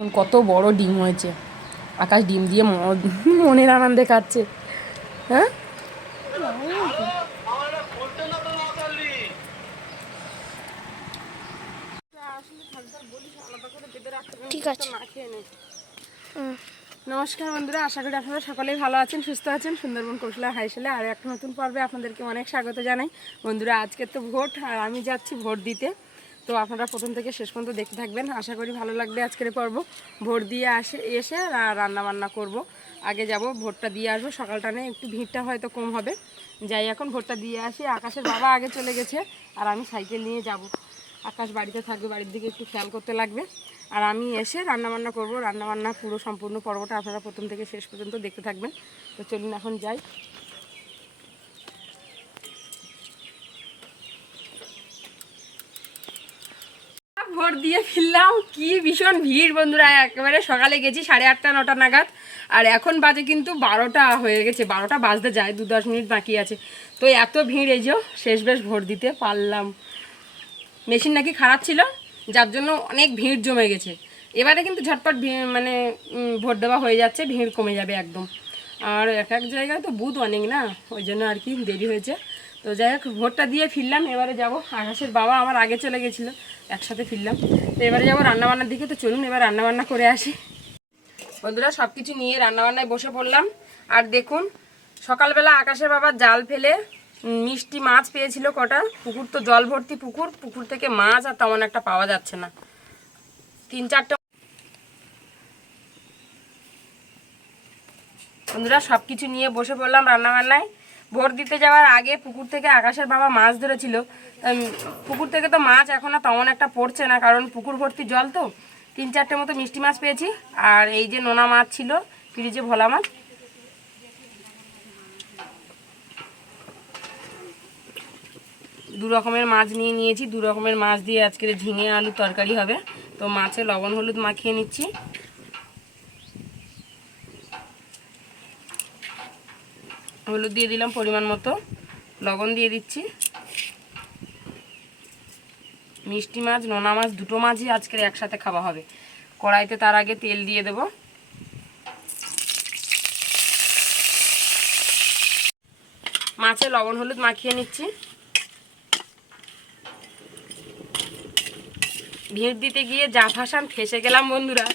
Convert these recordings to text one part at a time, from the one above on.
কত বড় ডিম হয়েছে। আকাশ ডিম দিয়ে মনের আনন্দে খাচ্ছে। হ্যাঁ, ঠিক আছে। নমস্কার বন্ধুরা, আশা করি আপনারা সকলেই ভালো আছেন, সুস্থ আছেন। সুন্দরবন কৌশলা হাইশালে আর একটা নতুন পর্বে আপনাদেরকে অনেক স্বাগত জানাই। বন্ধুরা, আজকে তো ভোট আর আমি যাচ্ছি ভোট দিতে, তো আপনারা প্রথম থেকে শেষ পর্যন্ত দেখতে থাকবেন। আশা করি ভালো লাগবে আজকের পর্ব। ভোট দিয়ে এসে রান্না বান্না করব। আগে যাব ভোটটা দিয়ে আসবো, সকালটানে একটু ভিড়টা হয়তো কম হবে। যাই এখন ভোটটা দিয়ে আসি। আকাশের বাবা আগে চলে গেছে আর আমি সাইকেল নিয়ে যাব। আকাশ বাড়িতে থাকবে, বাড়ির দিকে একটু খেয়াল করতে লাগবে। আর আমি এসে রান্নাবান্না করব। রান্নাবান্না পুরো সম্পূর্ণ পর্বটা আপনারা প্রথম থেকে শেষ পর্যন্ত দেখতে থাকবেন। তো চলুন এখন যাই। ভোট দিয়ে ফিরলাম, কি ভীষণ ভিড় বন্ধুরা। একেবারে সকালে গেছি 8:30 9টা নাগাদ, আর এখন বাজে কিন্তু 12টা হয়ে গেছে। 12টা বাজতে যায়, 2-10 মিনিট বাকি আছে। তো এত ভিড়, এই যে শেষ বেশ ভোট দিতে পারলাম। মেশিন নাকি খারাপ ছিল, যার জন্য অনেক ভিড় জমে গেছে। এবারে কিন্তু ঝটপট মানে ভোট দেওয়া হয়ে যাচ্ছে, ভিড় কমে যাবে একদম। আর এক এক জায়গায় তো বুথ অনেক না, ওই জন্য আর কি দেরি হয়েছে। তো যাই হোক, ভোটটা দিয়ে ফিরলাম। এবারে যাব, আকাশের বাবা আমার আগে চলে গেছিলো, একসাথে ফিরলাম। তো এবারে যাবো রান্নাবান্নার দিকে। তো চলুন এবার রান্নাবান্না করে আসি। বন্ধুরা, সব কিছু নিয়ে রান্নাবান্নায় বসে পড়লাম। আর দেখুন, সকালবেলা আকাশের বাবা জাল ফেলে মিষ্টি মাছ পেয়েছিল কটা। পুকুর তো জল ভর্তি, পুকুর থেকে মাছ আর তেমন একটা পাওয়া যাচ্ছে না। 3-4টে বন্ধুরা, সব কিছু নিয়ে বসে পড়লাম রান্নাবান্নায়। ভোট দিতে যাওয়ার আগে পুকুর থেকে আকাশের বাবা মাছ ধরেছিল। পুকুর থেকে তো মাছ এখন আর তেমন একটা পড়ছে না, কারণ পুকুর ভর্তি জল। তো 3-4টে মতো মিষ্টি মাছ পেয়েছি। আর এই যে নোনা মাছ ছিল ফ্রিজে, ভোলা মাছ। 2 রকমের মাছ নিয়ে নিয়েছি। 2 রকমের মাছ দিয়ে আজকের ঝিঙে আলু তরকারি হবে। তো মাছে লবণ হলুদ মাখিয়ে নিচ্ছি। হলুদ দিয়ে দিলাম পরিমাণ মতো, লবণ দিয়ে দিচ্ছি। মিষ্টি মাছ, নোনা মাছ, দুটো মাছই আজকের একসাথে খাওয়া হবে। কড়াইতে তার আগে তেল দিয়ে দেব। মাছে লবণ হলুদ মাখিয়ে নিচ্ছি। ভিড় দিতে গিয়ে যা ভাসান ফেসে গেলাম বন্ধুরা।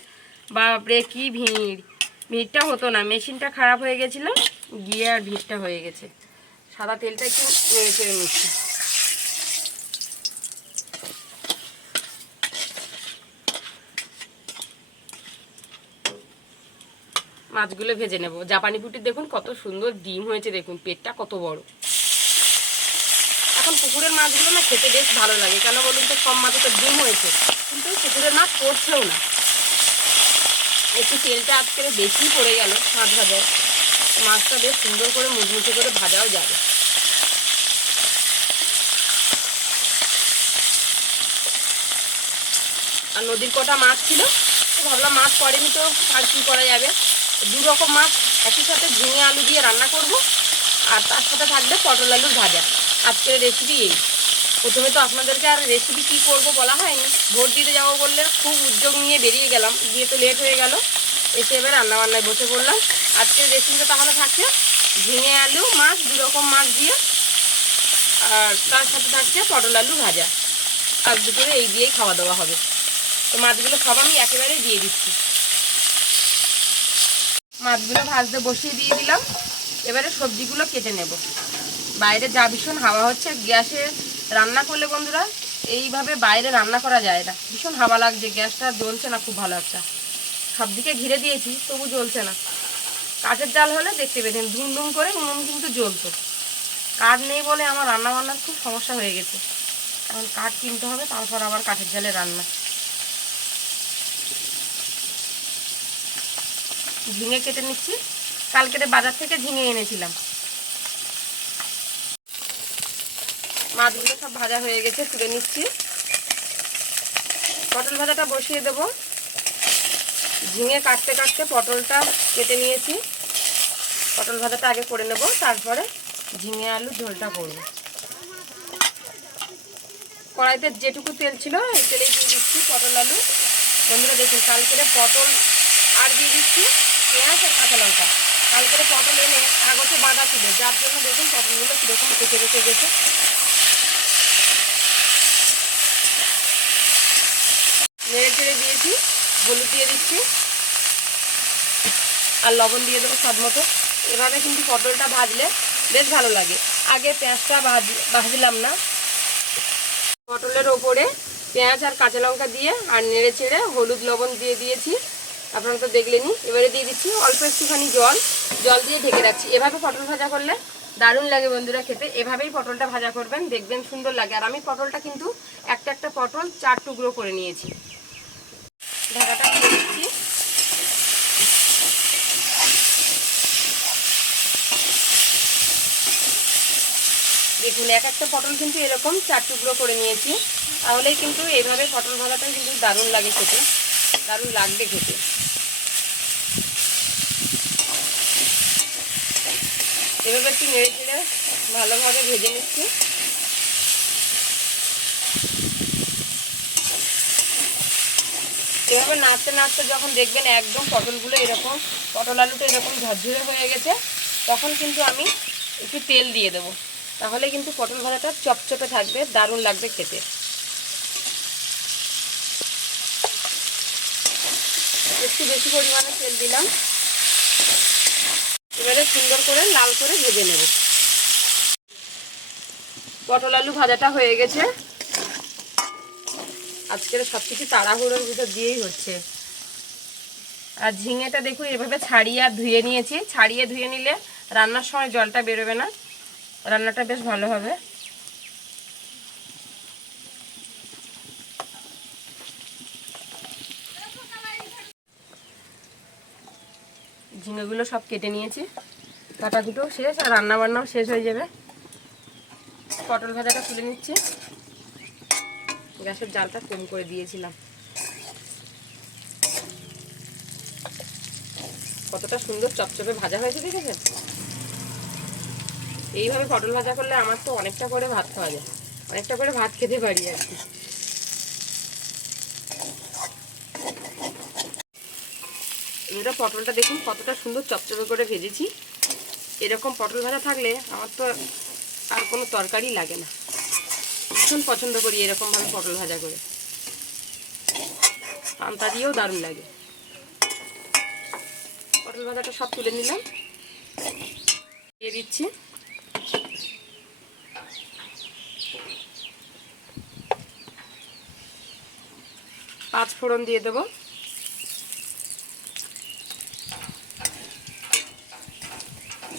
বাপরে কি ভিড়! ভিড়টা হতো না, মেশিনটা খারাপ হয়ে গেছিলো, গিয়ে আর ভিড়টা হয়ে গেছে। সাদা তেলটা একটু নেড়ে চেড়ে নিচ্ছি। মাছগুলো ভেজে নেব। জাপানি পুঁটির দেখুন কত সুন্দর ডিম হয়েছে, দেখুন পেটটা কত বড়। এখন পুকুরের মাছগুলো না খেতে বেশ ভালো লাগে, কেন বলুন তো? সব মাছে তো ডিম হয়েছে, কিন্তু পুকুরের মাছ পড়ছেও না। একটু তেলটা আজকে বেশি পড়ে গেল মাছ ভাজায়। মাছটা বেশ সুন্দর করে মুচমুচে করে ভাজাও যাবে। আর নদীর কটা মাছ ছিল, তো ভাবলাম মাছ পড়েনি তো আর কি করা যাবে। 2 রকম মাছ একই সাথে ঝিঙে আলু দিয়ে রান্না করব, আর তার সাথে থাকবে পটল আলুর ভাজা। আজকের রেসিপি এই। প্রথমে তো আপনাদেরকে আর রেসিপি কী করব বলা হয়নি। ভোট দিতে যাবো বললে খুব উদ্যোগ নিয়ে বেরিয়ে গেলাম, গিয়ে তো লেট হয়ে গেল। এসে এবার রান্নাবান্নায় বসে পড়লাম। আজকের রেসিপিটা তাহলে থাকছে ঝিঙে আলু মাছ, 2 রকম মাছ দিয়ে, আর তার সাথে থাকছে পটল আলু ভাজা। আর দুপুরে এই দিয়েই খাওয়া দাওয়া হবে। তো মাছগুলো সব আমি একেবারেই দিয়ে দিচ্ছি। মাছগুলো ভাজতে বসিয়ে দিয়ে দিলাম। এবারে সবজিগুলো কেটে নেব। বাইরে যা ভীষণ হাওয়া হচ্ছে, গ্যাসে রান্না করলে বন্ধুরা এইভাবে বাইরে রান্না করা যায় না। ভীষণ হাওয়া লাগছে, গ্যাসটা জ্বলছে না খুব ভালো একটা। সব দিকে ঘিরে দিয়েছি, তবু জ্বলছে না। কাঠের জাল হলে দেখতে পেতেন ধুম ধুম করে উনুন কিন্তু জ্বলতো। কাঠ নেই বলে আমার রান্না বান্নার খুব সমস্যা হয়ে গেছে। কারণ কাঠ কিনতে হবে, তারপর আবার কাঠের জালে রান্না। ঝিঙে কেটে নিচ্ছি। কালকে বাজার থেকে ঝিঙে এনেছিলাম। মাছগুলো সব ভাজা হয়ে গেছে, তুলে নিচ্ছি। পটল ভাজাটা বসিয়ে দেব। ঝিঙে কাটতে কাটতে পটলটা কেটে নিয়েছি। পটল ভাজাটা আগে করে নেব, তারপরে ঝিঙে আলু ঝোলটা করব। কড়াইতে যেটুকু তেল ছিল এই তেলেই দিয়ে দিচ্ছি পটল আলু। বন্ধুরা দেখুন কালকের পটল আর দিয়ে দিচ্ছি পেঁয়াজ আর কাঁচা লঙ্কা। কালকের পটল এনে কাগজে বাঁধা ছিল, যার জন্য দেখুন পটলগুলো কীরকম পেকে পেকে গেছে। নেড়ে চেড়ে দিয়েছি, হলুদ দিয়ে দিচ্ছি আর লবণ দিয়ে দেবো স্বাদ মতো। এভাবে কিন্তু পটলটা ভাজলে বেশ ভালো লাগে। আগে পেঁয়াজটা ভাজলাম না, পটলের ওপরে পেঁয়াজ আর কাঁচা লঙ্কা দিয়ে আর নেড়ে চেড়ে হলুদ লবণ দিয়ে দিয়েছি, আপনারা তো দেখলেনই। এবারে দিয়ে দিচ্ছি অল্প একটুখানি জল দিয়ে ঢেকে রাখছি। এভাবে পটল ভাজা করলে দারুণ লাগে বন্ধুরা খেতে। এভাবেই পটলটা ভাজা করবেন, দেখবেন সুন্দর লাগে। আর আমি পটলটা কিন্তু একটা একটা পটল 4 টুকরো করে নিয়েছি। ঢাকাটা খুলে দিচ্ছি। দেখুন এক একটা পটল কিন্তু এরকম 4 টুকরো করে নিয়েছি। তাহলেই কিন্তু এইভাবে পটল ভাজাটা কিন্তু দারুণ লাগে খেতে, দারুণ লাগবে খেতে। এভাবে একটু নেড়ে চেড়ে ভালোভাবে ভেজে নিচ্ছি। এভাবে নাড়তে নাড়তে যখন দেখবেন একদম পটলগুলো এরকম, পটল আলুটা এরকম ঝরঝরে হয়ে গেছে, তখন কিন্তু আমি একটু তেল দিয়ে দেবো। তাহলে কিন্তু পটল ভাজাটা চপচপে থাকবে, দারুণ লাগবে খেতে। একটু বেশি পরিমাণে তেল দিলাম। এবারে সুন্দর করে লাল করে ভেজে নেব। পটল আলু ভাজাটা হয়ে গেছে। আজকের সব কিছু তাড়াহুড়োর ভিতর দিয়েই হচ্ছে। আর ঝিঙেটা দেখুন এভাবে ছাড়িয়ে আর ধুয়ে নিয়েছি। ছাড়িয়ে ধুয়ে নিলে রান্নার সময় জলটা বেরোবে না, রান্নাটা বেশ ভালো হবে। ঝিঙেগুলো সব কেটে নিয়েছি, কাটাকুটো শেষ আর রান্না বান্নাও শেষ হয়ে যাবে। পটল ভাজাটা তুলে নিচ্ছি। গ্যাসের জালটা কম করে দিয়েছিলাম। কতটা সুন্দর চপচপে ভাজা হয়েছে দেখেছেন? এইভাবে পটল ভাজা করলে আমার তো অনেকটা করে ভাত খাওয়া যায়, অনেকটা করে ভাত খেতে পারি আর কি। এটা পটলটা দেখুন কতটা সুন্দর চপচপে করে ভেজেছি। এরকম পটল ভাজা থাকলে আমার তো আর কোনো তরকারি লাগে না। ভীষণ পছন্দ করি এরকমভাবে পটল ভাজা করে, পান্তা দিয়েও দারুণ লাগে। পটল ভাজাটা সব তুলে নিলাম, দিয়ে দিচ্ছি পাঁচ ফোড়ন দিয়ে দেবো।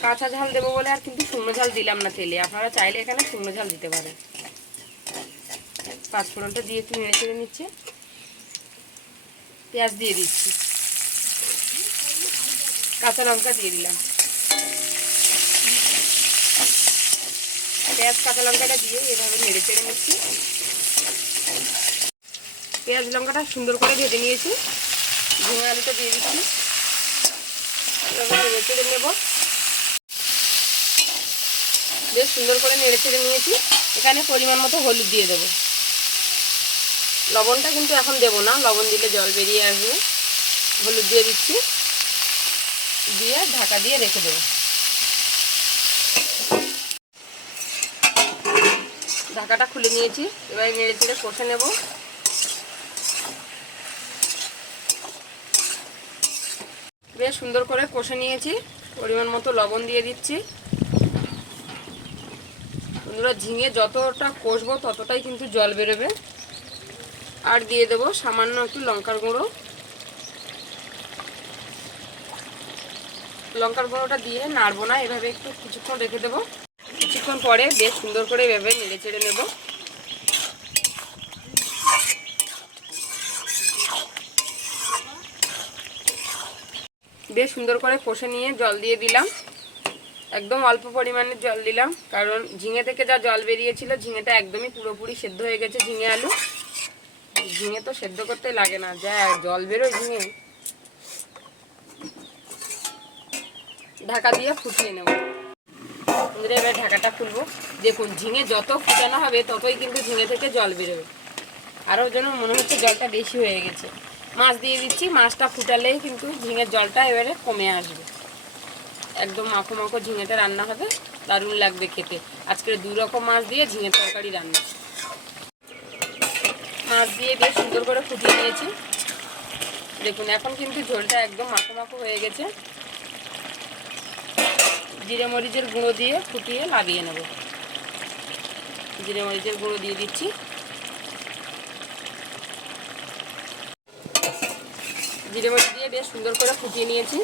কাঁচা ঝাল দেবো বলে আর কিন্তু শুকনো ঝাল দিলাম না তেলে, আপনারা চাইলে এখানে শুকনো ঝাল দিতে পারেন। পাঁচ ফোড়নটা দিয়ে একটু নেড়ে চেড়ে নিচ্ছে। পেঁয়াজ দিয়ে দিচ্ছি, কাঁচা লঙ্কা দিয়ে দিলাম। পেঁয়াজ কাঁচা লঙ্কাটা দিয়ে এভাবে নেড়ে চেড়ে নিচ্ছি। পেঁয়াজ লঙ্কাটা সুন্দর করে ভেজে নিয়েছি। ঝিঙে আলুটা দিয়ে দিচ্ছি, এভাবে নেড়ে চেড়ে নেব। বেশ সুন্দর করে নেড়ে চেড়ে নিয়েছি। এখানে পরিমাণ মতো হলুদ দিয়ে দেবো। লবণটা কিন্তু এখন দেবো না, লবণ দিলে জল বেরিয়ে আসবে। হলুদ দিয়ে দিচ্ছি, দিয়ে ঢাকা দিয়ে রেখে দেবো। ঢাকাটা খুলে নিয়েছি, এবার নেড়ে চেড়ে কষে নেব। বেশ সুন্দর করে কষে নিয়েছি। পরিমাণ মতো লবণ দিয়ে দিচ্ছি। বন্ধুরা ঝিঙে যতটা কষবো ততটাই কিন্তু জল বেরোবে। আর দিয়ে দেবো সামান্য একটু লঙ্কার গুঁড়ো। লঙ্কার গুঁড়োটা দিয়ে নাড়বো না, এভাবে একটু কিছুক্ষণ রেখে দেবো। কিছুক্ষণ পরে বেশ সুন্দর করে এভাবে নেড়ে চেড়ে নেব। বেশ সুন্দর করে কষে নিয়ে জল দিয়ে দিলাম। একদম অল্প পরিমাণে জল দিলাম, কারণ ঝিঙে থেকে যা জল বেরিয়েছিল ঝিঙেটা একদমই পুরোপুরি সেদ্ধ হয়ে গেছে। ঝিঙে আলু, ঝিঙে তো সেদ্ধ করতে লাগে না, যা জল বেরোয় ঝিঙে। ঢাকা দিয়ে ফুটিয়ে নেব। এবার ঢাকাটা খুলবো। দেখুন ঝিঙে যত ফুটানো হবে ততই কিন্তু ঝিঙে থেকে জল বেরোবে। আরও যেন মনে হচ্ছে জলটা বেশি হয়ে গেছে। মাছ দিয়ে দিচ্ছি। মাছটা ফুটালেই কিন্তু ঝিঙের জলটা এবারে কমে আসবে, একদম মাখো মাখো ঝিঙেটা রান্না হবে, দারুণ লাগবে খেতে। আজকে 2 রকম মাছ দিয়ে ঝিঙের তরকারি রান্না। মাছ দিয়ে বেশ সুন্দর করে ফুটিয়ে নিয়েছি। দেখুন এখন কিন্তু ঝোলটা একদম মাখো মাখো হয়ে গেছে। জিরে মরিচের গুঁড়ো দিয়ে ফুটিয়ে নামিয়ে নেব। জিরে মরিচের গুঁড়ো দিয়ে দিচ্ছি। জিরে মরিচ দিয়ে বেশ সুন্দর করে ফুটিয়ে নিয়েছি।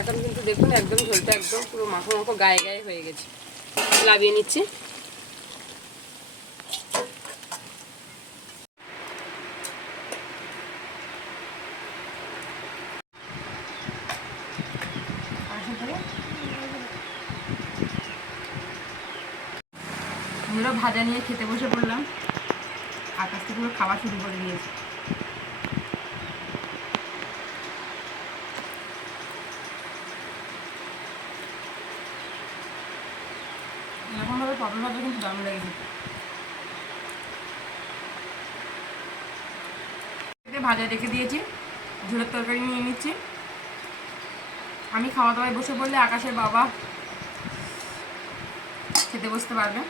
এখন কিন্তু দেখুন একদম ঝোলটা একদম পুরো মাখো মাখো গায়ে গায়ে হয়ে গেছে। নামিয়ে নিচ্ছি। আমরা ভাজা নিয়ে খেতে বসে পড়লাম। আকাশ থেকে পুরো খাওয়া শুরু করে দিয়েছে। এরকমভাবে পটল ভাজা কিন্তু দারুণ লেগেছে। ভাজা রেখে দিয়েছি, ঝোলের তরকারি নিয়ে নিচ্ছি। আমি খাওয়া দাওয়ায় বসে পড়লে আকাশের বাবা খেতে বসতে পারবে।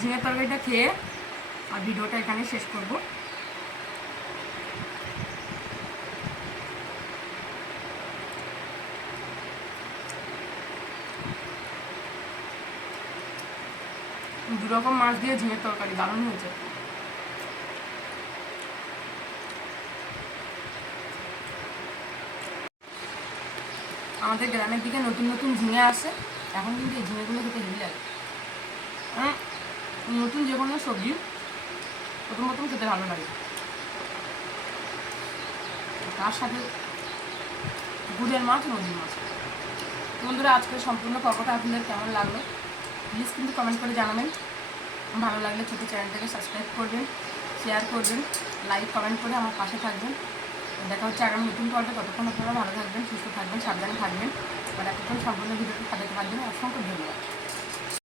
ঝিঙের তরকারিটা খেয়ে আর ভিডিওটা এখানে শেষ করব। দু রকম মাছ দিয়ে ঝিঙের তরকারি দারুণ হয়েছে। আমাদের গ্রামের দিকে নতুন নতুন ঝিঙে আসে, এখন কিন্তু এই ঝিঙেগুলো খেতে হেভি লাগে। নতুন যে কোনো সবজি প্রথম প্রথম খেতে ভালো লাগে, তার সাথে গুড়ের মাছ, নদীর মাছ। বন্ধুরা আজকের সম্পূর্ণ পর্বটা আপনাদের কেমন লাগলো প্লিজ কিন্তু কমেন্ট করে জানাবেন। ভালো লাগলে ছোটো চ্যানেলটাকে সাবস্ক্রাইব করবেন, শেয়ার করবেন, লাইক কমেন্ট করে আমার পাশে থাকবেন। দেখা হচ্ছে আগামী নতুন পর্বে। ততক্ষণ আপনারা ভালো থাকবেন, সুস্থ থাকবেন, সাবধানে থাকবেন। আর এতক্ষণ সম্পূর্ণ ভিডিওটি সাথে থাকবেন। অসংখ্য ধন্যবাদ।